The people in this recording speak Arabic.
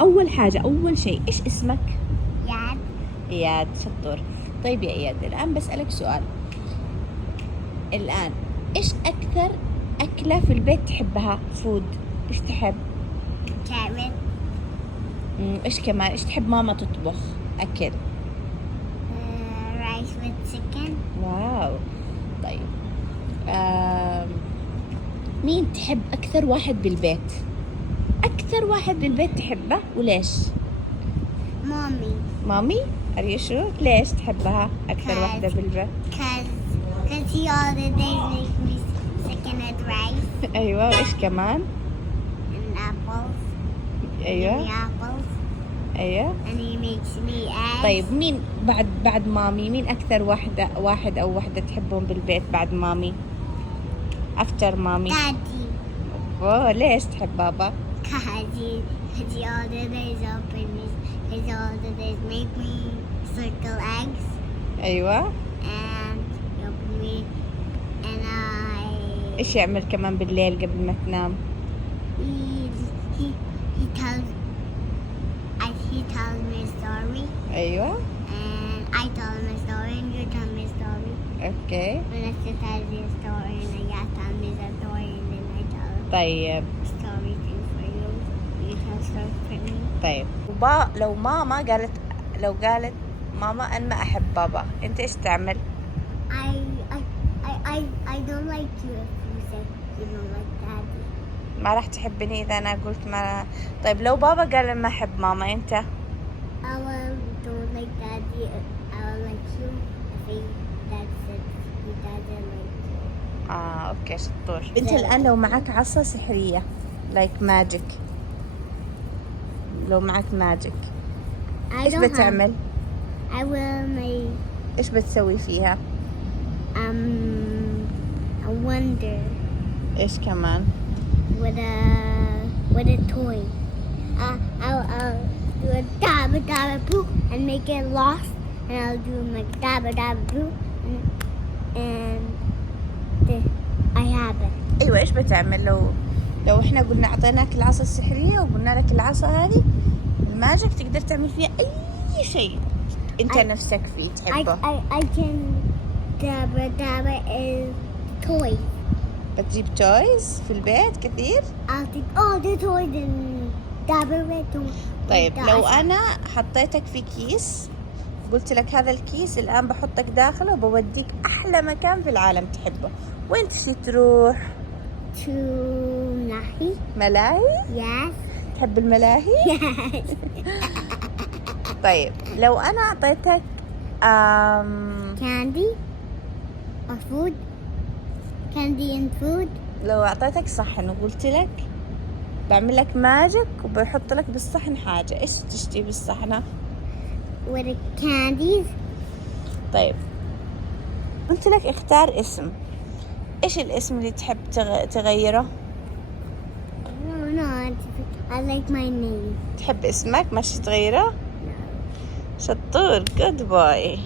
أول حاجة أول شيء إيش اسمك؟ ياد. إياد، شطور. طيب يا إياد الآن بسألك سؤال. الآن إيش أكثر أكلة في البيت تحبها؟ فود، إيش تحب؟ كارت. إيش كمان؟ إيش تحب ماما تطبخ أكل؟ رايس with chicken. واو. طيب مين تحب أكثر واحد بالبيت؟ أكثر واحد بالبيت تحبه وليش؟ مامي. مامي؟ Are you sure؟ ليش تحبها أكثر واحدة بالبيت؟ Cause he all the days makes me chicken and rice أيوة، وإيش كمان؟ and apples. أيوة. And apples. أيوة. And he makes me eggs. طيب مين بعد مامي مين أكثر واحد أو وحدة تحبهم بالبيت بعد مامي؟ أفتر مامي. Daddy. أوه، ليش تحب بابا؟ Cause he all the days open his all the days make me circle eggs أيوة. and he open me and إيش يعمل كمان بالليل قبل ما تنام؟ he tells me a story. أيوة. And I tell him a story and you tell me a story. أوكي. And I still tell me a story and I got tell me a story and then I tell him طيب. a story too for you. You tell story for me. طيب لو قالت ماما أنا ما أحب بابا، أنت إيش تعمل؟ I don't like you if you say you don't like daddy. ما راح تحبني إذا أنا قلت ما. طيب لو بابا قال ما أحب ماما، أنت؟ I don't like daddy. I will like you if dad said he doesn't like you. أوكي شطور. أنت الآن لو معك عصا سحرية like magic، لو معك ماجيك إيش بتعمل؟ I will make إيش بتسوي فيها؟ I wonder إيش كمان؟ with a toy. I'll do a dabba dabba boo and make it lost, and I'll do like dabba dabba boo, and I have it. أيوة، إيش بتعمل لو إحنا قلنا أعطيناك العصا السحرية وقلنا لك العصا هذه الماجيك تقدر تعمل فيها أي شيء أنت نفسك فيه تحبه. I can dabba dabba is toy. بتجيب تويز في البيت كثير؟ I'll think the toys and dabba it. طيب لو أنا حطيتك في كيس قلت لك هذا الكيس الآن بحطك داخله وبوديك أحلى مكان في العالم تحبه، وين تشي تروح؟ To ملاهي؟ Yes. تحب الملاهي؟ Yes. طيب لو أنا أعطيتك Candy or food? Candy and food? لو أعطيتك صحن وقلت لك بعمل لك ماجيك وبحط لك بالصحن حاجة، إيش تشتي بالصحنة؟ With the candies? طيب قلت لك اختار اسم، إيش الاسم اللي تحب تغيره؟ No, I like my name. تحب اسمك ماشي تغيره؟ شطور. good boy.